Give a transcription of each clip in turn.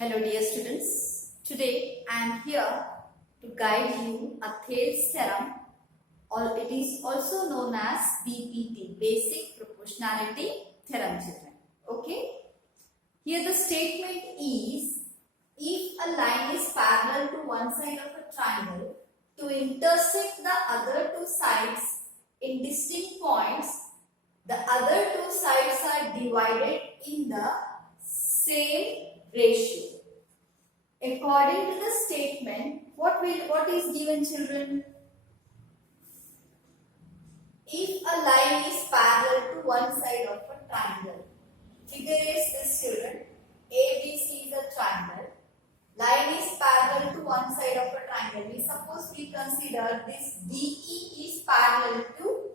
Hello dear students, today I am here to guide you a Thales theorem, or it is also known as BPT, Basic Proportionality Theorem, children. Okay, here the statement is, if a line is parallel to one side of a triangle to intersect the other two sides in distinct points, the other two sides are divided in the same ratio. According to the statement, what is given, children? If a line is parallel to one side of a triangle, figure is this, children. ABC is a triangle. Line is parallel to one side of a triangle. We consider this DE is parallel to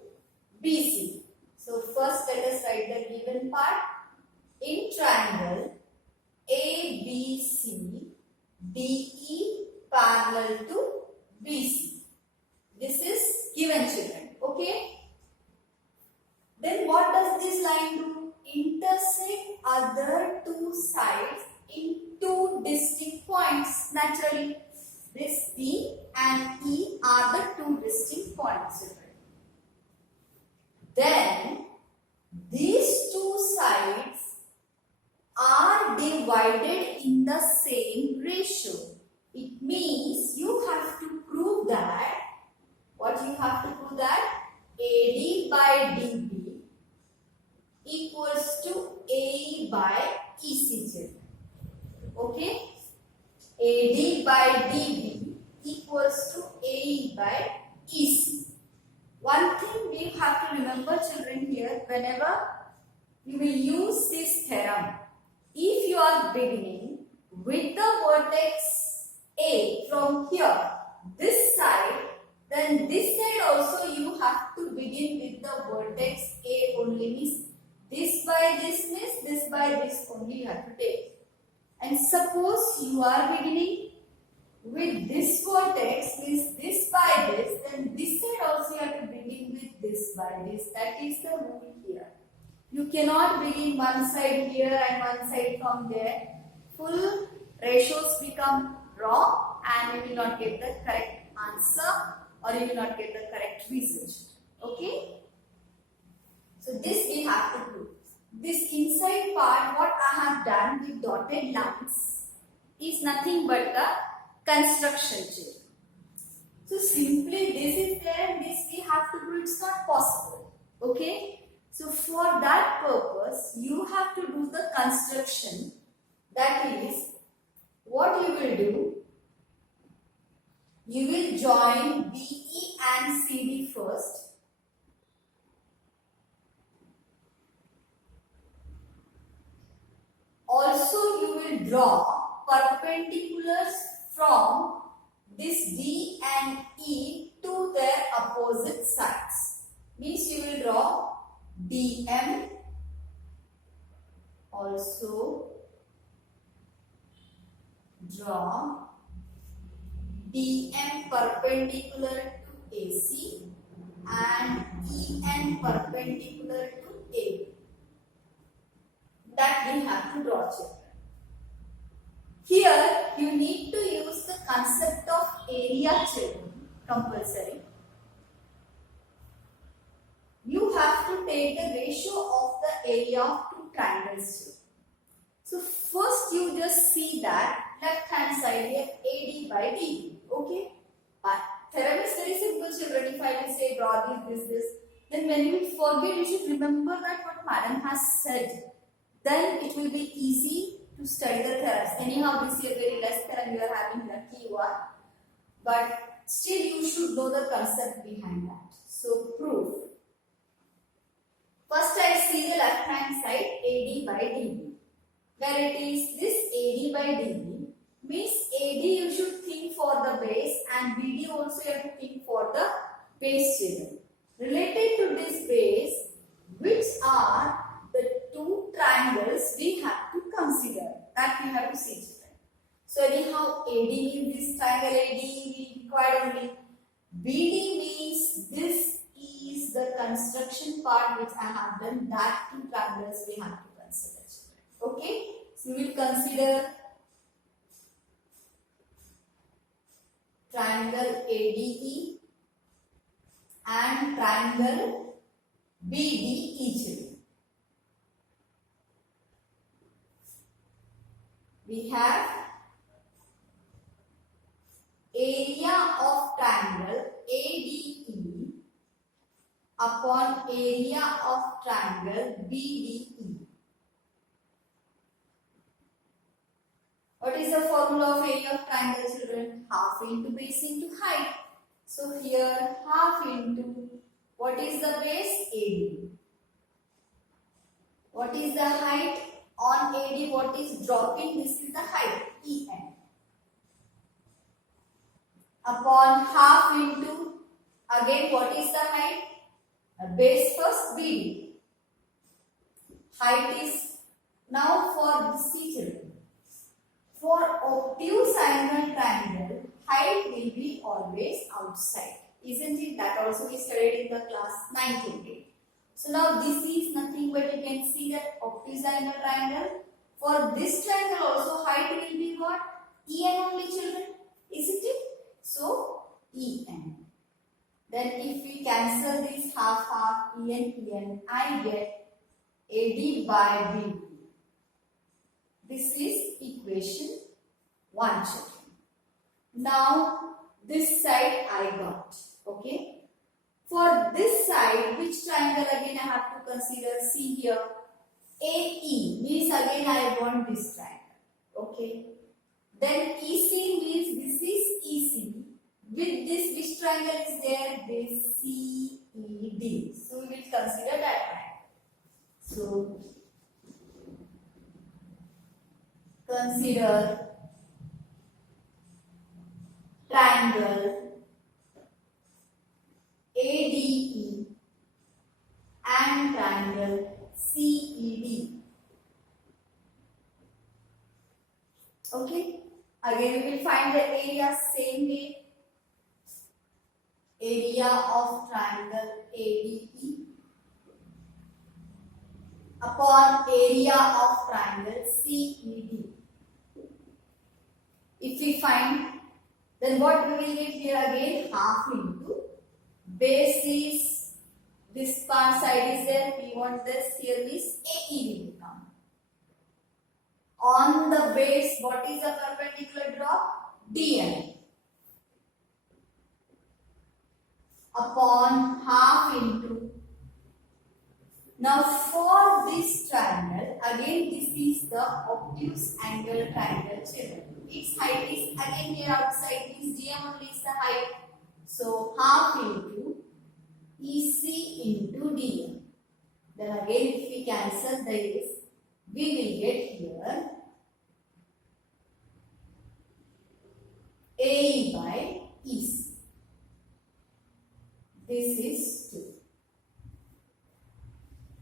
BC. So first let us write the given part. In triangle ABC, DE parallel to BC. This is given, children. Okay. Then what does this line do? Intersect other two sides in two distinct points. Naturally, this D and E are the two distinct points, children. Then these two sides are divided in the same ratio. It means you have to prove that, what you have to prove that? AD by DB equals to AE by EC, children. Okay? AD by DB equals to AE by EC. One thing we have to remember, children, here, whenever you will use this theorem, if you are beginning with the vertex A from here, this side, then this side also you have to begin with the vertex A only, means this by this means this by this only you have to take. And suppose you are beginning with this vertex, means this by this, then this side also you have to begin with this by this. That is the rule here. You cannot begin one side here and one side from there. Full ratios become wrong and you will not get the correct answer or you will not get the correct result. Okay? So this we have to prove. This inside part, what I have done with dotted lines, is nothing but the construction, children. So simply this is there and this we have to do, it's not possible. Okay? So for that purpose, you have to do the construction. That is, what you will do, you will join BE and CD first. Also, you will draw perpendiculars from this D and E to their opposite sides. Means you will draw DM, also draw DM perpendicular to AC and EN perpendicular to AB. That we have to draw, children. Here you need to use the concept of area, children, compulsory. You have to take the ratio of the area of two triangles. So first you just see that left hand side here AD by DB. Okay? Theorem is very simple, children. If I will say draw this, then when you forget, you should remember that what madam has said. Then it will be easy to study the theorems. Anyhow, this year very less theorem you are having, lucky you are. But still you should know the concept behind that. So proof. First I see the left hand side AD by DB. Where it is this AD by DB, means AD you should think for the base and BD also you have to think for the base, children. Related to this base, which are the two triangles we have to consider. That we have to see, children. So anyhow, AD means this triangle AD we require only. BD means this is the construction part which I have done. That two triangles we have to consider, children. Okay? So we will consider triangle ADE and triangle BDE. We have area of triangle ADE upon area of triangle BDE. What is the formula of area of triangle, children? Half into base into height. So here half into, what is the base? AD. What is the height on AD? What is dropping? This is the height, EN. Upon half into, again what is the height? Base first, BD. Height is, now for this children. For obtuse angle triangle, height will be always outside. Isn't it? That also we studied in the class 9 to 8. So now this is nothing but you can see that obtuse angle triangle. For this triangle also height will be what? EN only, children. Isn't it? So EN. Then if we cancel this half, EN, I get AD by BD. This is equation 1, children. Now this side I got. Okay. For this side, which triangle again I have to consider? See here. AE means again I want this triangle. Okay. Then EC means this is EC. With this, which triangle is there? This CED. So we will consider that triangle. So consider triangle ADE and triangle CED. Okay. Again we will find the area same way. Area of triangle ADE upon area of triangle CED. If we find, then what we will get here again? Half into base is, this part side is there, we want this, here is AE will come. On the base, what is the perpendicular drop? DN. Upon half into, now for this triangle, again this is the obtuse angle triangle, children. Its height is again here outside, this DM only is the height. So half into EC into DM. Then again if we cancel this, we will get here AE by EC. This is 2.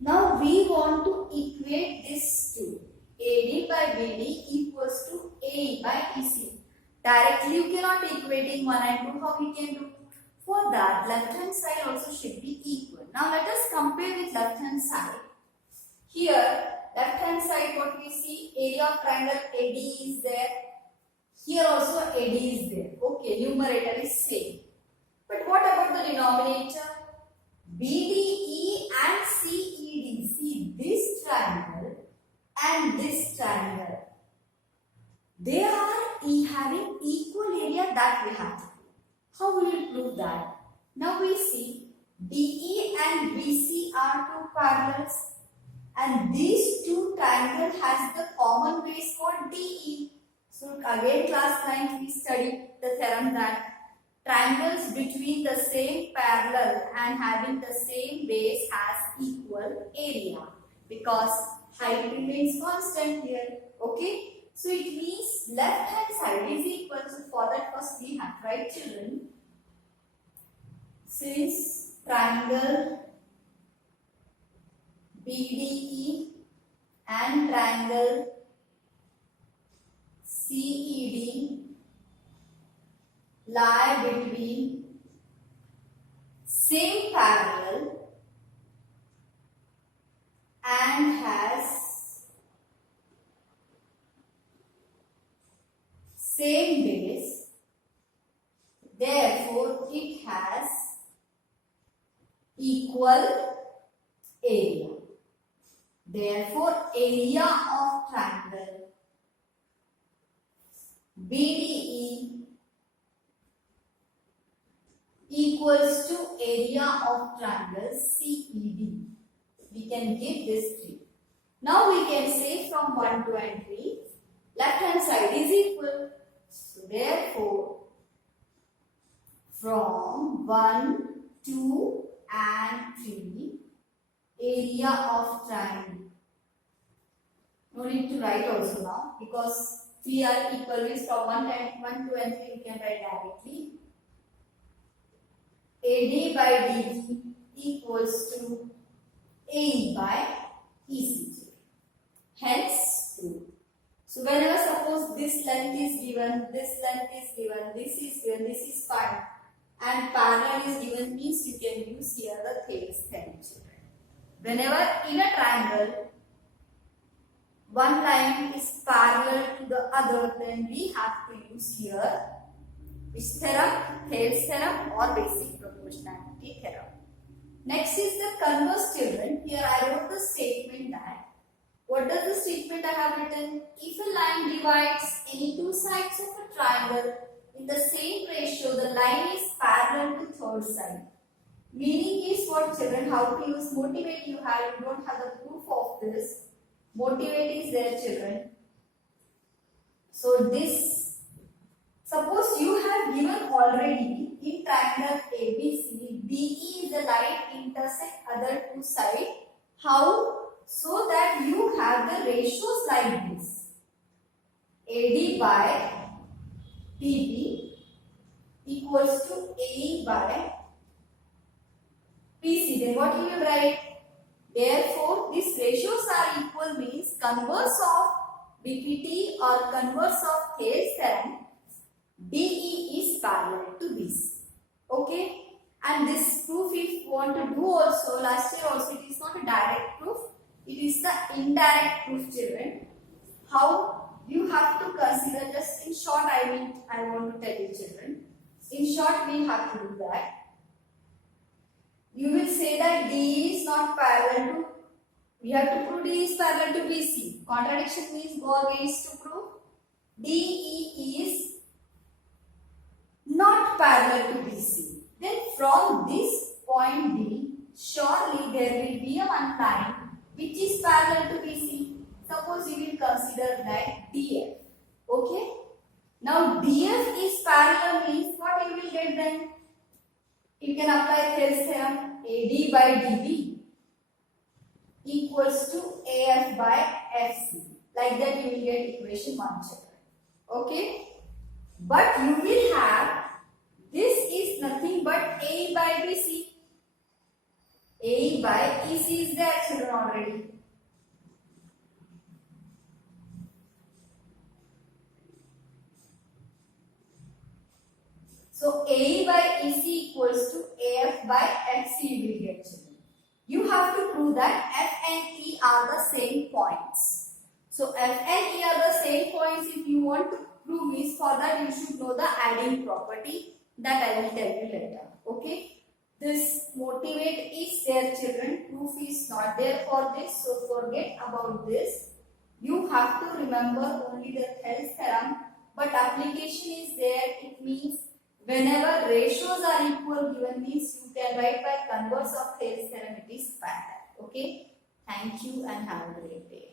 Now we want to equate this to AD by BD equals to AE by EC. Directly you cannot equating 1 and 2. How we can do? For that, left hand side also should be equal. Now let us compare with left hand side. Here, left hand side what we see, area of triangle AD is there. Here also AD is there. Okay, numerator is same. But what about the denominator? BDE and CED. See this triangle and this triangle. They are having equal area, that we have to do. How will we prove that? Now we see DE and BC are two parallels and these two triangles has the common base called DE. So again class 9 we studied the theorem that triangles between the same parallel and having the same base has equal area because height remains constant here. Okay. So it means left hand side is equal. So for that first we have to write, children, since triangle BDE and triangle CED lie between same parallel and has same base, Therefore, area of triangle BDE equals to area of triangle CED. We can give this 3. Now we can say from 1, 2 and 3, left hand side is equal. So therefore, from 1, 2 and 3, area of triangle. No need to write also now because 3 are equal, means from 1, 2 and 3 we can write directly. AD by DE equals to AE by ECG. Hence, true. So whenever suppose this length is given, this length is given, this is given, this is fine, and parallel is given, means you can use here the Thales theorem. Whenever in a triangle, one line is parallel to the other, then we have to use here which theorem? Thales theorem or basic proportionality theorem. Next is the converse, children. Here I wrote the statement that, what does the statement I have written? If a line divides any two sides of a triangle in the same ratio, the line is parallel to third side. Meaning is what, children? How to use motivate you have, you don't have the proof of this. Motivate is there, children. So this, suppose you have given already in triangle ABC, BE is the line intersect other two sides. How? So that you have the ratios like this. AD by BB equals to AE by PC. Then what you will write? Therefore, these ratios are equal, means converse of BPT or converse of Thales theorem, DE is parallel to BC. Okay? And this proof, if you want to do also, last year also, it is not a direct proof, it is the indirect proof, children. How you have to consider, just in short, I want to tell you, children. In short, we have to do that. You will say that D is not parallel to, we have to prove D is parallel to BC. Contradiction means go against to prove. DE is not parallel to BC. Then from this point D, surely there will be a one line which is parallel to BC. Suppose you will consider that DF. Okay? Now DF is parallel, means what you will get then? You can apply Thales theorem. AD by DB equals to AF by FC. Like that you will get equation 1, children. Okay? But you will have, this is nothing but AE by BC. AE by EC is there, children, already. So AE by EC equals to AF by FC you will get, children. You have to prove that F and E are the same points. So F and E are the same points. If you want to prove this, for that you should know the adding property that I will tell you later. Okay? This motivate is there, children. Proof is not there for this. So forget about this. You have to remember only the Thales theorem. But application is there. It means whenever ratios are equal, given means you can write by converse of Thales theorem, it is parallel. Okay? Thank you and have a great day.